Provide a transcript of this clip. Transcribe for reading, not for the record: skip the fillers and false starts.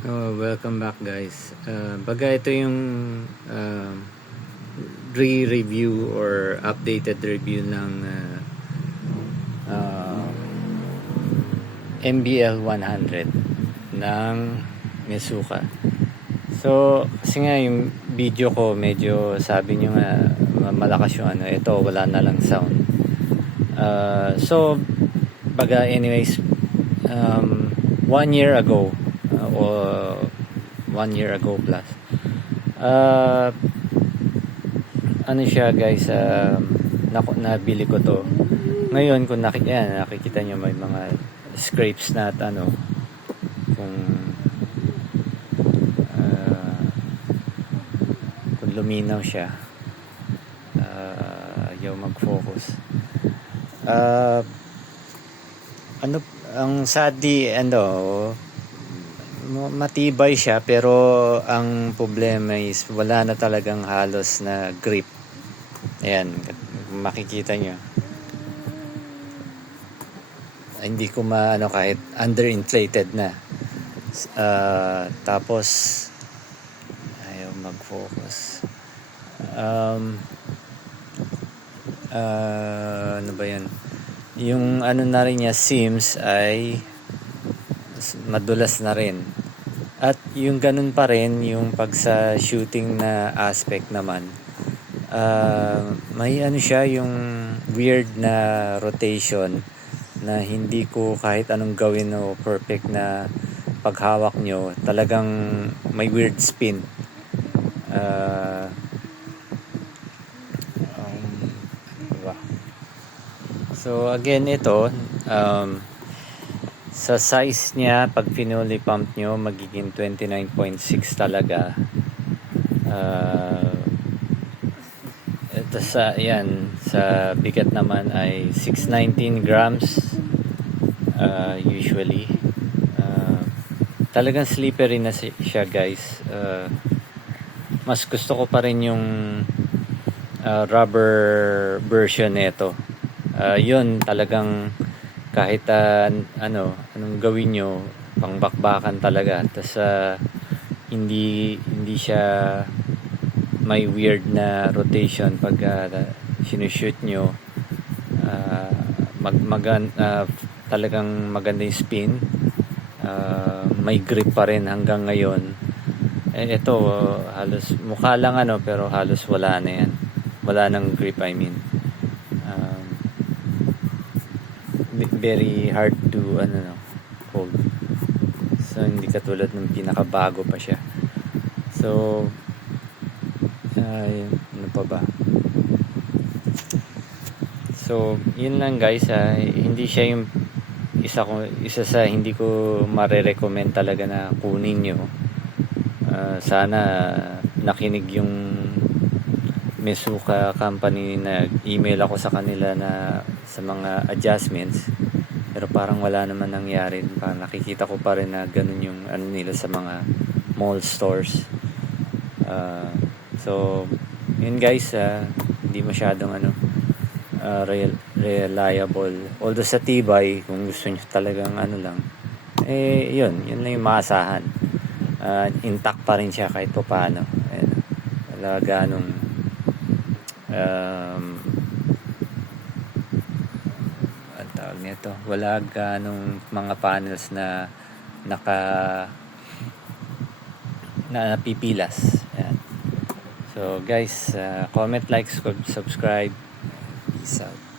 Welcome back guys. Baga ito yung re-review or updated review ng MBL 100 ng Mesuka. So, kasi nga yung video ko medyo sabi nyo nga malakas yung ano, ito wala na lang sound. So, baga anyways, 1 year ago or 1 year ago plus ano siya guys, nabili ko to ngayon. Kung nakikita nyo may mga scrapes na at ano, kung luminaw siya, yung mag-focus, ano ang sadly, matibay siya pero ang problema is wala na talagang halos na grip. Ayan, makikita nyo, hindi ko kahit underinflated na. Tapos ayaw mag-focus. Ano ba yan, yung ano na rin niya, seams ay madulas na rin. At yung ganun pa rin yung pag sa shooting na aspect naman, may ano siya, yung weird na rotation na hindi ko kahit anong gawin o perfect na paghawak nyo, talagang may weird spin. Diba? So again, ito sa size niya, pag finally pump nyo, magiging 29.6 talaga. Ito sa bigat naman ay 619 grams usually. Talagang slippery na siya guys. Mas gusto ko pa rin yung rubber version nito. Yun talagang kahit anong gawin nyo, pangbakbakan talaga. Tas hindi siya may weird na rotation pag sinushoot nyo. Talagang maganda yung spin. May grip pa rin hanggang ngayon. Ito halos mukha lang pero halos wala na yan. Wala nang grip, I mean. Very hard to hold. So hindi katulad ng pinakabago pa siya. So ano pa ba? So yun lang guys, hindi siya yung isa sa hindi ko mare-recommend talaga na kunin nyo. Sana nakinig yung Mesuka company, nag-email ako sa kanila na sa mga adjustments, pero parang wala naman nangyari. Parang nakikita ko pa rin na ganun yung nila sa mga mall stores. So yun guys, hindi masyadong reliable. Although sa tibay, kung gusto nyo talagang lang, yun lang yung maasahan. Intact pa rin siya kahit pa paano. Wala ganong ang tawag nito, wala ganong mga panels na napipilas. Ayan. So guys, comment, like, subscribe. Peace out.